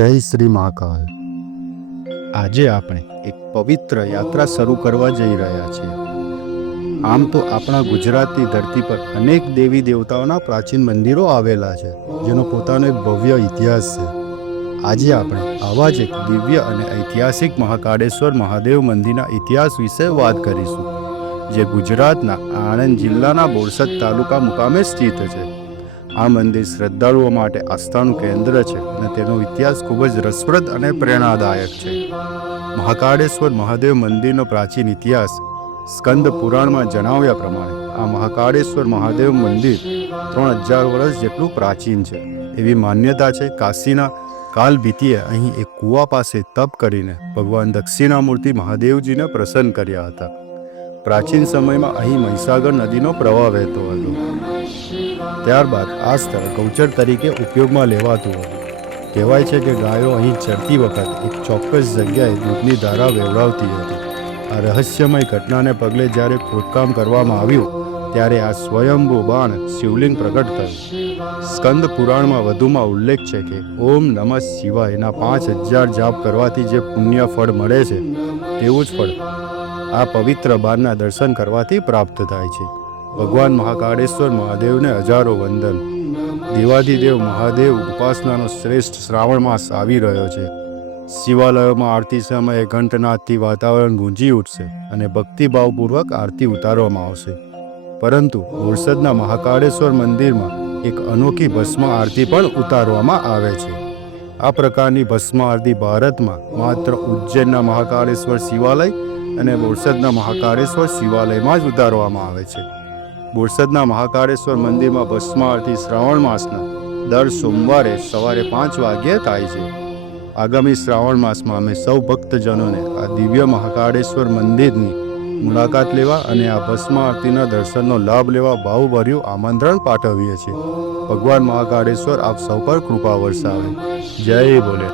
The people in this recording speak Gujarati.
જય શ્રી મહાકાળ। આજે આપણે એક પવિત્ર યાત્રા શરૂ કરવા જઈ રહ્યા છીએ। આમ તો આપણા ગુજરાતની ધરતી પર અનેક દેવી દેવતાઓના પ્રાચીન મંદિરો આવેલા છે, જેનો પોતાનો એક ભવ્ય ઇતિહાસ છે। આજે આપણે આવા જ એક દિવ્ય અને ઐતિહાસિક મહાકાળેશ્વર મહાદેવ મંદિરના ઇતિહાસ વિશે વાત કરીશું, જે ગુજરાતના આણંદ જિલ્લાના બોરસદ તાલુકા મુકામે સ્થિત છે। આ મંદિર શ્રદ્ધાળુઓ માટે આસ્થાનું કેન્દ્ર છે અને તેનો ઇતિહાસ ખૂબ જ રસપ્રદ અને પ્રેરણાદાયક છે। મહાકાળેશ્વર મહાદેવ મંદિરનો પ્રાચીન ઇતિહાસ સ્કંદ પુરાણમાં જણાવ્યા પ્રમાણે આ મહાકાળેશ્વર મહાદેવ મંદિર 3000 વર્ષ જેટલું પ્રાચીન છે। એવી માન્યતા છે કાશીના કાલભીતિએ અહીં એક કૂવા પાસે તપ કરીને ભગવાન દક્ષિણામૂર્તિ મહાદેવજીને પ્રસન્ન કર્યા હતા। પ્રાચીન સમયમાં અહીં મહીસાગર નદીનો પ્રવાહ વહેતો હતો। ત્યારબાદ આ સ્થળ ગૌચર તરીકે ઉપયોગમાં લેવાતું હતું। કહેવાય છે કે ગાયો અહીં ચરતી વખત એક ચોક્કસ જગ્યાએ દૂધની ધારા વહેવડાવતી હતી। આ રહસ્યમય ઘટનાને પગલે જ્યારે ખોદકામ કરવામાં આવ્યું ત્યારે આ સ્વયંભૂ બાણ શિવલિંગ પ્રગટ થયું। સ્કંદ પુરાણમાં વધુમાં ઉલ્લેખ છે કે ઓમ નમઃ શિવાયના 5000 જાપ કરવાથી જે પુણ્ય ફળ મળે છે, તેવું જ ફળ આ પવિત્ર બાણના દર્શન કરવાથી પ્રાપ્ત થાય છે। ભગવાન મહાકાળેશ્વર મહાદેવને હજારો વંદન। દેવાધિદેવ મહાદેવ ઉપાસનાનો શ્રેષ્ઠ શ્રાવણ માસ આવી રહ્યો છે। શિવાલયોમાં આરતી સમયે ઘંટનાદથી વાતાવરણ ગુંજી ઉઠશે અને ભક્તિભાવપૂર્વક આરતી ઉતારવામાં આવશે। પરંતુ બોરસદના મહાકાળેશ્વર મંદિરમાં એક અનોખી ભસ્મ આરતી પણ ઉતારવામાં આવે છે। આ પ્રકારની ભસ્મ આરતી ભારતમાં માત્ર ઉજ્જૈનના મહાકાળેશ્વર શિવાલય અને બોરસદના મહાકાળેશ્વર શિવાલયમાં જ ઉતારવામાં આવે છે। બોરસદના મહાકાળેશ્વર મંદિરમાં ભસ્મ આરતી શ્રાવણ માસના દર સોમવારે સવારે 5 વાગ્યે થાય છે। આગામી શ્રાવણ માસમાં અમે સૌ ભક્તજનોને આ દિવ્ય મહાકાળેશ્વર મંદિરની મુલાકાત લેવા અને આ ભસ્મ આરતીના દર્શનનો લાભ લેવા ભાવભર્યું આમંત્રણ પાઠવીએ છીએ। ભગવાન મહાકાળેશ્વર આપ સૌ પર કૃપા વરસાવે। જય બોલે।